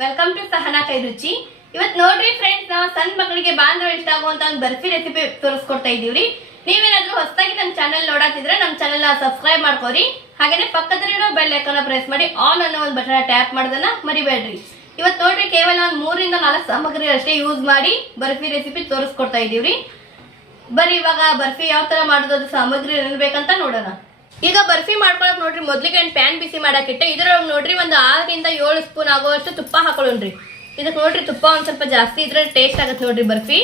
Welcome to Sahana ಕೈ ರುಚಿ. ಇವತ್ತು ನೋಡ್ರಿ ಫ್ರೆಂಡ್ಸ್, ನಾವು ಸಣ್ಣ ಮಕ್ಕಳಿಗೆ ಬಾಂಧವ ಇಷ್ಟ ಆಗುವಂತ ಒಂದು ಬರ್ಫಿ ರೆಸಿಪಿ ತೋರಿಸ್ಕೊಡ್ತಾ ಇದೀವ್ರಿ. ನೀವೇನಾದ್ರೂ ಹೊಸದಾಗಿ ನಮ್ಮ ಚಾನೆಲ್ ನೋಡಾತಿದ್ರೆ ನಮ್ಮ ಚಾನೆಲ್ ನ ಸಬ್ಸ್ಕ್ರೈಬ್ ಮಾಡ್ಕೋರಿ. ಹಾಗೇನೆ ಪಕ್ಕದಲ್ಲಿರೋ ಬೆಲ್ ಐಕಾನ್ ಪ್ರೆಸ್ ಮಾಡಿ ಆಲ್ ಅನ್ನೋ ಒಂದು ಬಟನ್ ಟ್ಯಾಪ್ ಮಾಡೋದನ್ನ ಮರಿಬೇಡ್ರಿ. ಇವತ್ತು ನೋಡ್ರಿ ಕೇವಲ ಒಂದು 3 ರಿಂದ 4 ಸಾಮಗ್ರಿ ಅಷ್ಟೇ ಯೂಸ್ ಮಾಡಿ ಬರ್ಫಿ ರೆಸಿಪಿ ತೋರಿಸ್ಕೊಡ್ತಾ ಇದೀವ್ರಿ. ಬರೀ ಇವಾಗ ಬರ್ಫಿ ಯಾವ ತರ ಮಾಡೋದು, ಸಾಮಗ್ರಿ ಏನ್ಬೇಕಂತ ನೋಡೋಣ. ಈಗ ಬರ್ಫಿ ಮಾಡ್ಕೊಳಕ್ ನೋಡ್ರಿ, ಮೊದ್ಲಿಗೆ ಒಂದು ಪ್ಯಾನ್ ಬಿಸಿ ಮಾಡಾಕಿಟ್ಟೆ. ಇದ್ರೊಳಗೆ ನೋಡ್ರಿ ಒಂದು 6 ರಿಂದ 7 ಸ್ಪೂನ್ ಆಗುವಷ್ಟು ತುಪ್ಪ ಹಾಕೊಳ್ಳೋಣ್ರಿ. ಇದಕ್ಕೆ ನೋಡ್ರಿ ತುಪ್ಪ ಒಂದ್ ಸ್ವಲ್ಪ ಜಾಸ್ತಿ ಇದ್ರೆ ಟೇಸ್ಟ್ ಆಗತ್ತೆ ನೋಡ್ರಿ ಬರ್ಫಿ.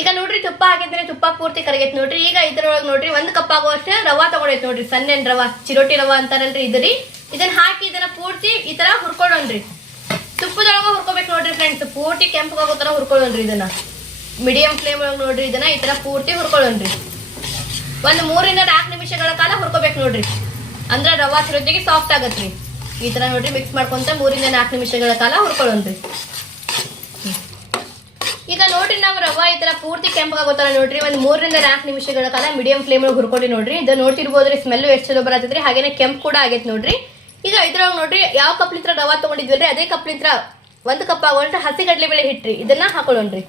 ಈಗ ನೋಡ್ರಿ ತುಪ್ಪ ಹಾಕಿದ್ರೆ ತುಪ್ಪ ಪೂರ್ತಿ ಕರಗೈತೆ ನೋಡ್ರಿ. ಈಗ ಇದ್ರೊಳಗೆ ನೋಡ್ರಿ 1 ಕಪ್ ಆಗುವಷ್ಟು ರವಾ ತಗೊಂಡೈತೆ ನೋಡ್ರಿ, ಸಣ್ಣ ರವಾ, ಚಿರೋಟಿ ರವಾ ಅಂತಾರಲ್ರಿ ಇದ್ರಿ. ಇದನ್ನ ಹಾಕಿ ಇದನ್ನ ಪೂರ್ತಿ ಈ ತರ ಹುರ್ಕೊಳ್ಳೋಣ್ರಿ. ತುಪ್ಪದೊಳಗ ಹುರ್ಕೋಬೇಕು ನೋಡ್ರಿ ಫ್ರೆಂಡ್ಸ್, ಪೂರ್ತಿ ಕೆಂಪಗಾಗೋ ತರ ಹುರ್ಕೊಳ್ಳೋಣ್ರಿ. ಇದನ್ನ ಮೀಡಿಯಂ ಫ್ಲೇಮ್ ಒಳಗೆ ನೋಡ್ರಿ ಇದನ್ನ ಈ ತರ ಪೂರ್ತಿ ಹುರ್ಕೊಳ್ಳೋಣ್ರಿ. ಒಂದು 3 ರಿಂದ 4 ನಿಮಿಷಗಳ ಕಾಲ ಹುರ್ಕೋಬೇಕು ನೋಡ್ರಿ, ಅಂದ್ರೆ ರವಾ ಚಿರೋಟಿಗೆ ಸಾಫ್ಟ್ ಆಗತ್ರಿ. ಈ ತರ ನೋಡ್ರಿ ಮಿಕ್ಸ್ ಮಾಡ್ಕೊಂತ 3 ರಿಂದ 4 ನಿಮಿಷಗಳ ಕಾಲ ಹುರ್ಕೊಳ್ಳೋಣ್ರಿ. ಈಗ ನೋಡ್ರಿ ನಾವು ರವಾ ಈ ತರ ಪೂರ್ತಿ ಕೆಂಪಗಾಗೋತರ ನೋಡ್ರಿ ಒಂದು 3 ರಿಂದ 4 ನಿಮಿಷಗಳ ಕಾಲ ಮೀಡಿಯಂ ಫ್ಲೇಮ್ ಒಳಗೆ ಹುರ್ಕೊಂಡು ನೋಡ್ರಿ. ಇದು ನೋಡ್ತಿರ್ಬೋದ್ರಿ ಸ್ಮೆಲ್ ಎಷ್ಟು ಚಲೋ ಬರತೈತ್ರಿ, ಹಾಗೇನೆ ಕೆಂಪು ಕೂಡ ಆಗೈತೆ ನೋಡ್ರಿ. ಈಗ ಇದ್ರೊಳಗೆ ನೋಡ್ರಿ ಯಾವ ಕಪ್ಲಿಂತ್ರ ರವಾ ತಗೊಂಡಿದ್ವಲ್ರಿ ಅದೇ ಕಪ್ಲಿಂತ್ರ 1 ಕಪ್ ಆಗುವಂತ ಹಸಿ ಕಡಲೆಬೇಳೆ ಹಿಟ್ರಿ ಇದನ್ನ ಹಾಕೊಳ್ಳೋಣ್ರಿ.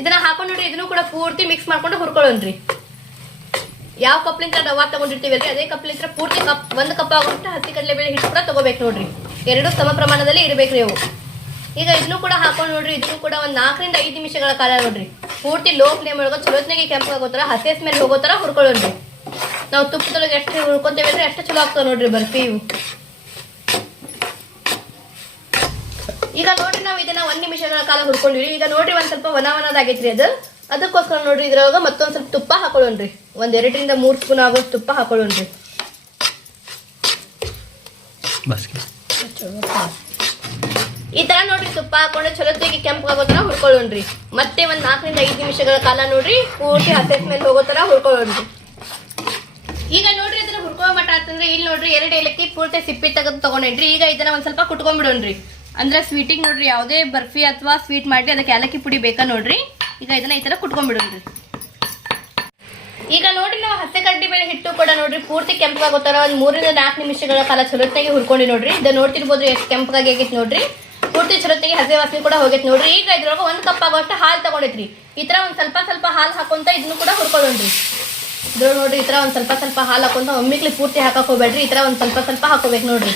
ಇದನ್ನ ಹಾಕೊಂಡು ನೋಡ್ರಿ ಇದನ್ನು ಕೂಡ ಪೂರ್ತಿ ಮಿಕ್ಸ್ ಮಾಡ್ಕೊಂಡು ಹುರ್ಕೊಳ್ಳೋಣ್ರಿ. ಯಾವ ಕಪ್ಲಿಂತ್ರ ರವಾ ತಗೊಂಡಿರ್ತೀವಲ್ರಿ ಅದೇ ಕಪ್ಲಿಂತ್ರ ಪೂರ್ತಿ 1 ಕಪ್ ಆಗುವಂತ ಹಸಿ ಕಡಲೆಬೇಳೆ ಹಿಟ್ಟು ಕೂಡ ತಗೋಬೇಕು ನೋಡ್ರಿ. 2 ಸಮ ಪ್ರಮಾಣದಲ್ಲಿ ಇರಬೇಕ್ರಿ ಅವು. ಈಗ ಇದನ್ನು ಕೂಡ ಹಾಕೊಂಡು ನೋಡ್ರಿ, ಇದನ್ನು ಕೂಡ ಒಂದು 4 ರಿಂದ 5 ನಿಮಿಷಗಳ ಕಾಲ ನೋಡ್ರಿ ಪೂರ್ತಿ ಲೋ ಫ್ಲೇಮ್ ಒಳಗೆ ಚಲೋತ್ನಾಗೆ ಕೆಂಪಾಗೋತರ ಹಸಿ ಸ್ಮೆಲ್ ಹೋಗೋತರ ಹುರ್ಕೊಳ್ಳೋಣ್ರಿ. ನಾವು ತುಪ್ಪದೊಳಗೆ ಎಷ್ಟು ಹುರ್ಕೊಂತೇವೆ ಅಷ್ಟು ಚಲೋ ಆಗ್ತಾವ ನೋಡ್ರಿ ಬರ್ಫಿ ಇವು. ಈಗ ನೋಡ್ರಿ ನಾವು ಇದನ್ನ 1 ನಿಮಿಷಗಳ ಕಾಲ ಹುರ್ಕೊಂಡಿವಿ. ಈಗ ನೋಡ್ರಿ ಒಂದ್ ಸ್ವಲ್ಪ ವನವನದಾಗೈತ್ರಿ ಅದಕ್ಕೋಸ್ಕರ ನೋಡ್ರಿ ಇದ್ರೊಳಗ ಮತ್ತೊಂದ್ ಸ್ವಲ್ಪ ತುಪ್ಪ ಹಾಕೊಳ್ಳೋಣ್ರಿ. 1 2 ರಿಂದ 3 ಸ್ಪೂನ್ ಆಗೋಷ್ಟು ತುಪ್ಪ ಹಾಕೊಳ್ಳೋಣ್ರಿ. ಈ ತರ ನೋಡ್ರಿ ತುಪ್ಪ ಹಾಕೊಂಡು ಚಲೋತ್ತಿಗೆ ಕೆಂಪಾಗೋ ತರ ಹುರ್ಕೊಳ್ಳೋಣ್ರಿ. ಮತ್ತೆ ಒಂದ್ 4 ರಿಂದ 5 ನಿಮಿಷಗಳ ಕಾಲ ನೋಡ್ರಿ ಪೂರ್ತಿ ಹಸಿ ಸ್ಮೆಲ್ ಹೋಗೋ ತರ ಹುರ್ಕೊಳ್ಳೋಣ್ರಿ. ಈಗ ನೋಡ್ರಿ ಅದನ್ನ ಹುರ್ಕೋ ಮಟ್ಟ ಅಂತಂದ್ರೆ ಇಲ್ಲಿ ನೋಡ್ರಿ 2 ಏಲಕ್ಕಿ ಪೂರ್ತಿ ಸಿಪ್ಪಿ ತೆಗೆದು ತಗೊಂಡೇನ್ರಿ. ಈಗ ಇದನ್ನ ಒಂದ್ ಸ್ವಲ್ಪ ಕುಟ್ಕೊಂಡ್ಬಿಡೋಣ್ರಿ. ಅಂದ್ರೆ ಸ್ವೀಟಿಗೆ ನೋಡ್ರಿ ಯಾವುದೇ ಬರ್ಫಿ ಅಥವಾ ಸ್ವೀಟ್ ಮಾಡಿ ಅದಕ್ಕೆ ಏಲಕ್ಕಿ ಪುಡಿ ಬೇಕಾ ನೋಡ್ರಿ. ಈಗ ಇದನ್ನ ಈ ತರ ಕುಟ್ಕೊಂಡ್ಬಿಡೋಣ್ರಿ. ಈಗ ನೋಡ್ರಿ ನಾವು ಹಸಿ ಕಡ್ಲೆಬೇಳೆ ಹಿಟ್ಟು ಕೂಡ ನೋಡ್ರಿ ಪೂರ್ತಿ ಕೆಂಪಾಗೋ ತರ ಒಂದ್ 3 ರಿಂದ 4 ನಿಮಿಷಗಳ ಕಾಲ ಚಲೋತ್ತಾಗಿ ಹುರ್ಕೊಂಡಿ ನೋಡ್ರಿ. ಇದನ್ನ ನೋಡ್ತಿರ್ಬೋದು ಎಷ್ಟು ಕೆಂಪಾಗಿ ಆಗೈತಿ ನೋಡ್ರಿ, ಪೂರ್ತಿ ಚಲೋತ್ತಾಗಿ ಹಸಿ ವಾಸನೆ ಕೂಡ ಹೋಗೈತಿ ನೋಡ್ರಿ. ಈಗ ಇದ್ರೊಳಗೆ 1 ಕಪ್ ಆಗೋಷ್ಟು ಹಾಲು ತಗೊಂಡೈತ್ರಿ. ಈ ತರ ಒಂದ್ ಸ್ವಲ್ಪ ಹಾಲು ಹಾಕೊಂತ ಇದನ್ನು ಕೂಡ ಹುರ್ಕೊಳ್ಳೋಣ್ರಿ. ಇದ್ರೊಳಗೆ ನೋಡ್ರಿ ಈ ತರ ಒಂದ್ ಸ್ವಲ್ಪ ಹಾಲು ಹಾಕೊಂತ ಒಮ್ಮಿಕ್ಲಿ ಪೂರ್ತಿ ಹಾಕಕ್ ಹೋಗ್ಬೇಡ್ರಿ. ಈ ತರ ಒಂದ್ ಸ್ವಲ್ಪ ಹಾಕೋಬೇಕು ನೋಡ್ರಿ.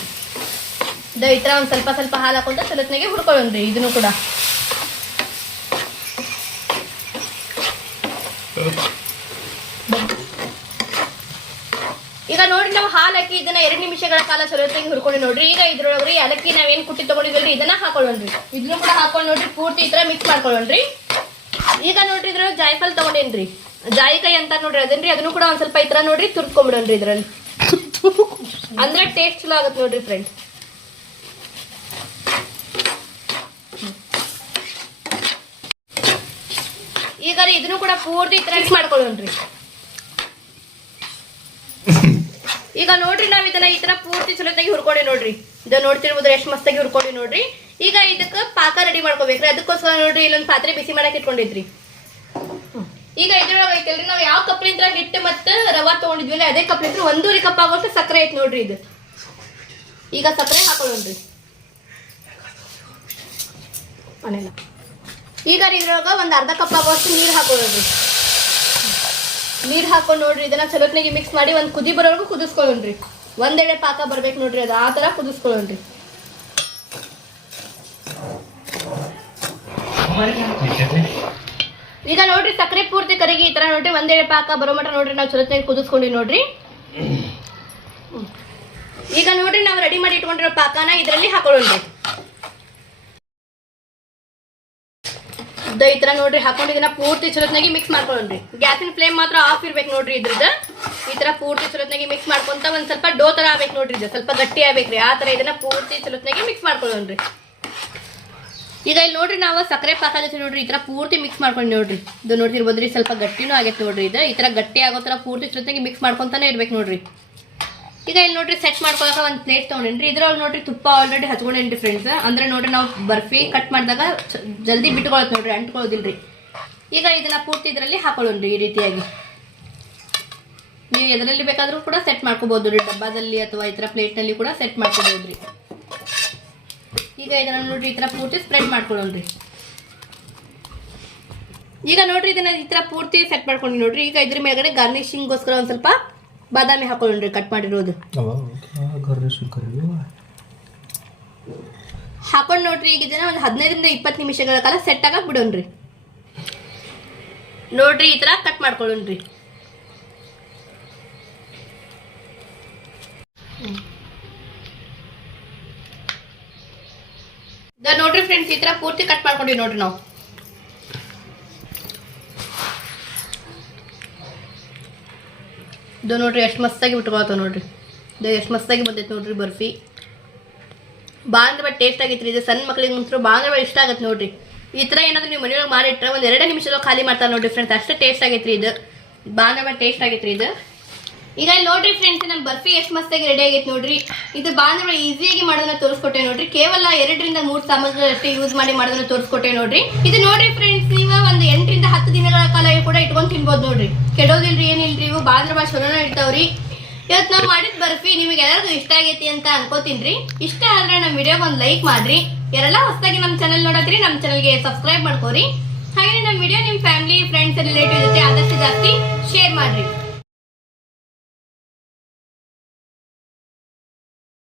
ಈ ತರ ಒಂದ್ ಸ್ವಲ್ಪ ಹಾಲು ಹಾಕೊಂತ ಚಲೋತ್ನಾಗೆ ಹುರ್ಕೊಳ್ಳೋಣ್ರಿ. ಇದನ್ನು ಕೂಡ ಈಗ ನೋಡ್ರಿ ನಾವು ಹಾಲು ಹಾಕಿ ಇದನ್ನ 2 ನಿಮಿಷಗಳ ಕಾಲ ಚಲೋತ್ತಾಗಿ ಹುರ್ಕೊಂಡು ನೋಡ್ರಿ. ಈಗ ಇದ್ರೊಳಗ್ರಿ ಏಲಕ್ಕಿ ನಾವೇನ್ ಕುಟ್ಟಿ ತಗೊಂಡಿದ್ವಲ್ರಿ ಇದನ್ನ ಹಾಕೊಳ್ಳೋಣ್ರಿ. ಇದನ್ನು ಕೂಡ ಹಾಕೊಂಡ್ ನೋಡ್ರಿ ಪೂರ್ತಿ ಈ ತರ ಮಿಕ್ಸ್ ಮಾಡ್ಕೊಳ್ಳೋಣ್ರಿ. ಈಗ ನೋಡ್ರಿ ಇದ್ರೊಳಗೆ ಜಾಯಿಫಲ್ ತಗೊಂಡೇನ್ರಿ, ಜಾಯಿಕಾಯಿ ಅಂತ ನೋಡ್ರಿ ಅದನ್ರಿ, ಅದನ್ನು ಕೂಡ ಒಂದ್ ಸ್ವಲ್ಪ ಈ ತರ ನೋಡ್ರಿ ತುರ್ಕೊಂಡ್ಬಿಡೋಣ್ರಿ. ಇದ್ರಲ್ಲಿ ಅಂದ್ರೆ ಟೇಸ್ಟ್ ಚಲೋ ಆಗತ್ತೆ ನೋಡ್ರಿ ಫ್ರೆಂಡ್ಸ್. ಈಗ ಇದನ್ನು ಕೂಡ ಪೂರ್ತಿ ಈ ತರ ಮಿಕ್ಸ್ ಮಾಡ್ಕೊಳ್ಳೋಣ್ರಿ. ಈಗ ನೋಡ್ರಿ ನಾವ್ ಇದನ್ನ ಈ ತರ ಪೂರ್ತಿ ಚಲೋತ್ತಾಗಿ ಹುರ್ಕೊಂಡಿ ನೋಡ್ರಿ. ಇದನ್ನ ನೋಡ್ತಿರ್ಬೋದ್ರಿ ಎಷ್ಟು ಮಸ್ತಾಗಿ ಹುರ್ಕೊಂಡಿ ನೋಡ್ರಿ. ಈಗ ಇದಕ್ಕ ಪಾಕ ರೆಡಿ ಮಾಡ್ಕೋಬೇಕ್ರಿ. ಅದಕ್ಕೋಸ್ಕರ ನೋಡ್ರಿ ಇಲ್ಲೊಂದು ಪಾತ್ರೆ ಬಿಸಿ ಮಾಡಕ್ ಇಟ್ಕೊಂಡಿದ್ರಿ. ಈಗ ಇದ್ರೊಳಗೆ ಐತಲ್ರಿ ನಾವು ಯಾವ ಕಪ್ಲಿಂತ್ರ ಹಿಟ್ಟು ಮತ್ತೆ ರವಾ ತಗೊಂಡಿದ್ವಿ ಅದೇ ಕಪ್ಲಿಂತ್ರ 1.5 ಕಪ್ ಆಗೋಷ್ಟು ಸಕ್ಕರೆ ಐತಿ ನೋಡ್ರಿ. ಇದು ಈಗ ಸಕ್ಕರೆ ಹಾಕೊಳ್ಳೋಣ್ರಿ. ಈಗ ಇದ್ರೊಳಗ ಒಂದ್ 1/2 ಕಪ್ ಆಗೋಷ್ಟು ನೀರು ಹಾಕೊಳ್ಳೋಣ್ರಿ. ನೀರ್ ಹಾಕೊಂಡ್ ನೋಡ್ರಿ ಇದನ್ನ ಚಲೋತ್ನಾಗಿ ಮಿಕ್ಸ್ ಮಾಡಿ ಒಂದ್ ಕುದಿ ಬರೋವರೆಗೂ ಕುದಿಸ್ಕೊಳ್ಳೋಣ್ರಿ. ಒಂದೆಡೆ ಪಾಕ ಬರ್ಬೇಕು ನೋಡ್ರಿ, ಅದು ಆ ತರ ಕುದಿಸ್ಕೊಳ್ಳೋಣ್ರಿ. ಈಗ ನೋಡ್ರಿ ಸಕ್ಕರೆ ಪೂರ್ತಿ ಕರಗಿ ಈ ತರ ನೋಡ್ರಿ ಒಂದೆಡೆ ಪಾಕ ಬರೋ ಮಟ್ಟ ನೋಡ್ರಿ ನಾವು ಚಲೋತ್ನಾಗಿ ಕುದಿಸ್ಕೊಂಡಿ ನೋಡ್ರಿ. ಈಗ ನೋಡ್ರಿ ನಾವು ರೆಡಿ ಮಾಡಿ ಇಟ್ಕೊಂಡಿರೋ ಪಾಕನ ಇದರಲ್ಲಿ ಹಾಕೊಳ್ಳೋಣ್ರಿ. ಈ ತರ ನೋಡ್ರಿ ಹಾಕೊಂಡು ಇದನ್ನ ಪೂರ್ತಿ ಚಲೋತ್ನಾಗಿ ಮಿಕ್ಸ್ ಮಾಡ್ಕೊಳ್ಳೋಣ್ರಿ. ಗ್ಯಾಸಿನ ಫ್ಲೇಮ್ ಮಾತ್ರ ಆಫ್ ಇರ್ಬೇಕು ನೋಡ್ರಿ. ಇದ್ರದ್ದು ಈ ತರ ಪೂರ್ತಿ ಚಲೋತ್ನಾಗಿ ಮಿಕ್ಸ್ ಮಾಡ್ಕೊಂತ ಒಂದ್ ಸ್ವಲ್ಪ ಡೋ ತರ ಆಗ್ಬೇಕು ನೋಡ್ರಿ. ಇದು ಸ್ವಲ್ಪ ಗಟ್ಟಿ ಆಗ್ಬೇಕ್ರಿ, ಆ ತರ ಇದನ್ನ ಪೂರ್ತಿ ಚಲೋತ್ನಾಗಿ ಮಿಕ್ಸ್ ಮಾಡ್ಕೊಳ್ಳೋಣ್ರಿ. ಈಗ ಇಲ್ಲಿ ನೋಡ್ರಿ ನಾವು ಸಕ್ಕರೆ ಪಾಕ ಜೊತೆ ನೋಡ್ರಿ ಈ ತರ ಪೂರ್ತಿ ಮಿಕ್ಸ್ ಮಾಡ್ಕೊಂಡು ನೋಡ್ರಿ. ಇದು ನೋಡ್ತಿರ್ಬೋದ್ರಿ ಸ್ವಲ್ಪ ಗಟ್ಟಿನೂ ಆಗೈತೆ ನೋಡ್ರಿ. ಇದು ಈ ತರ ಗಟ್ಟಿ ಆಗೋ ತರ ಪೂರ್ತಿ ಚಲೋತ್ನಾಗಿ ಮಿಕ್ಸ್ ಮಾಡ್ಕೊಂತಾನೆ ಇರ್ಬೇಕು ನೋಡ್ರಿ. ಈಗ ಇಲ್ಲಿ ನೋಡ್ರಿ ಸೆಟ್ ಮಾಡ್ಕೊಳಕ ಒಂದ್ ಪ್ಲೇಟ್ ತಗೊಂಡೇನ್ರಿ. ಇದ್ರೊಳಗೆ ನೋಡ್ರಿ ತುಪ್ಪ ಆಲ್ರೆಡಿ ಹಚ್ಕೊಂಡೇನ್ರಿ ಫ್ರೆಂಡ್ಸ್. ಅಂದ್ರೆ ನೋಡ್ರಿ ನಾವು ಬರ್ಫಿ ಕಟ್ ಮಾಡಿದಾಗ ಜಲ್ದಿ ಬಿಟ್ಕೊಳತ್ ನೋಡ್ರಿ, ಅಂಟ್ಕೊಳ್ಳೋದಿಲ್ರಿ. ಈಗ ಇದನ್ನ ಪೂರ್ತಿ ಇದರಲ್ಲಿ ಹಾಕೊಳ್ಳೋಣ್ರಿ ಈ ರೀತಿಯಾಗಿ. ನೀವು ಎದರಲ್ಲಿ ಬೇಕಾದ್ರೂ ಕೂಡ ಸೆಟ್ ಮಾಡ್ಕೋಬಹುದು ರೀ, ಡಬ್ಬದಲ್ಲಿ ಅಥವಾ ಈ ತರ ಪ್ಲೇಟ್ ನಲ್ಲಿ ಕೂಡ ಸೆಟ್ ಮಾಡ್ಕೋಬಹುದ್ರಿ. ಈಗ ಇದನ್ನ ನೋಡ್ರಿ ಈ ತರ ಪೂರ್ತಿ ಸ್ಪ್ರೆಡ್ ಮಾಡ್ಕೊಳ್ಳೋಣ್ರಿ. ಈಗ ನೋಡ್ರಿ ಇದನ್ನ ಈ ತರ ಪೂರ್ತಿ ಸೆಟ್ ಮಾಡ್ಕೊಂಡಿ ನೋಡ್ರಿ. ಈಗ ಇದ್ರ ಮೇಲ್ಗಡೆ ಗಾರ್ನಿಶಿಂಗ್ ಗೋಸ್ಕರ ಒಂದ್ ಸ್ವಲ್ಪ ಬಾದಾಮಿ ಹಾಕೊಳ್ಳೋಣ್ರಿ, ಕಟ್ ಮಾಡಿರೋದು ಹಾಕೊಂಡ್ ನೋಡ್ರಿ. ಈಗ ಇದನ್ನ ಒಂದು 15 ರಿಂದ 20 ನಿಮಿಷಗಳ ಕಾಲ ಸೆಟ್ ಆಗ ಬಿಡೋಣ್ರಿ. ನೋಡ್ರಿ ಈ ತರ ಕಟ್ ಮಾಡ್ಕೊಳ್ಳೋಣ್ರಿ. ನೋಡ್ರಿ ಫ್ರೆಂಡ್ಸ್, ಈ ತರ ಪೂರ್ತಿ ಕಟ್ ಮಾಡ್ಕೊಂಡಿವಿ ನೋಡ್ರಿ ನಾವು. ಇದು ನೋಡ್ರಿ ಎಷ್ಟು ಮಸ್ತಾಗಿ ಬಿಟ್ಕೊಳತ್ತವ ನೋಡ್ರಿ. ಇದು ಎಷ್ಟು ಮಸ್ತಾಗಿ ಬಂದೈತೆ ನೋಡ್ರಿ ಬರ್ಫಿ. ಬಾಂದ್ರೆ ಟೇಸ್ಟ್ ಆಗೈತ್ರಿ. ಇದು ಸಣ್ಣ ಮಕ್ಳಿಗೆ ಮುಂಚೆ ಬಾಂದ್ರೆ ಇಷ್ಟ ಆಗತ್ತೆ ನೋಡ್ರಿ. ಈ ತರ ಏನಾದ್ರು ನೀವು ಮನೆಯೊಳಗೆ ಮಾಡಿಟ್ರೆ ಒಂದ್ 2 ನಿಮಿಷದೊಳಗೆ ಖಾಲಿ ಮಾಡ್ತಾರೆ ನೋಡ್ರಿ ಫ್ರೆಂಡ್ಸ್. ಅಷ್ಟೇ ಟೇಸ್ಟ್ ಆಗೈತ್ರಿ ಇದು. ಬಾಂದ್ರೆ ಟೇಸ್ಟ್ ಆಗೈತ್ರಿ ಇದು. ಈಗ ನೋಡ್ರಿ ಫ್ರೆಂಡ್ಸ್, ನಮ್ಮ ಬರ್ಫಿ ಎಷ್ಟು ಮಸ್ತಾಗಿ ರೆಡಿ ಆಗೈತೆ ನೋಡ್ರಿ. ಇದು ಬಾಂದ್ರೆ ಈಸಿಯಾಗಿ ಮಾಡೋದನ್ನ ತೋರಿಸ್ಕೊಟ್ಟೆ ನೋಡ್ರಿ. ಕೇವಲ 2 ರಿಂದ 3 ಸಾಮಗ್ರಿಗಳಷ್ಟೇ ಯೂಸ್ ಮಾಡಿ ಮಾಡೋದನ್ನ ತೋರಿಸ್ಕೊಟ್ಟೆ ನೋಡ್ರಿ. ಇದು ನೋಡ್ರಿ ಫ್ರೆಂಡ್ಸ್, ನೀವು ಒಂದು 8 ರಿಂದ 10 ದಿನಗಳ ಕಾಲ ಕೂಡ ಇಟ್ಕೊಂಡು ತಿನ್ಬೋದು ನೋಡ್ರಿ. ಕೆಡೋದಿಲ್ರಿ, ಏನಿಲ್ರಿ. ಇವು ಬಾಂದ್ರೆ ಭಾಳ ಚಲೋನ ಇರ್ತಾವ್ರಿ. ಇವತ್ತು ನಾವು ಮಾಡಿದ ಬರ್ಫಿ ನಿಮಗೆ ಎಲ್ಲರಿಗೂ ಇಷ್ಟ ಆಗೈತಿ ಅಂತ ಅನ್ಕೋತೀನ್ರಿ. ಇಷ್ಟ ಆದ್ರೆ ನಮ್ಮ ವಿಡಿಯೋಗೆ ಒಂದು ಲೈಕ್ ಮಾಡ್ರಿ. ಯಾರೆಲ್ಲ ಹೊಸದಾಗಿ ನಮ್ಮ ಚಾನಲ್ ನೋಡತ್ರಿ ನಮ್ಮ ಚಾನಲ್ಗೆ ಸಬ್ಸ್ಕ್ರೈಬ್ ಮಾಡ್ಕೋರಿ. ಹಾಗೆ ನಮ್ಮ ವಿಡಿಯೋ ನಿಮ್ಮ ಫ್ಯಾಮಿಲಿ, ಫ್ರೆಂಡ್ಸ್, ರಿಲೇಟಿವ್ ಜೊತೆ ಆದಷ್ಟು ಜಾಸ್ತಿ ಶೇರ್ ಮಾಡ್ರಿ.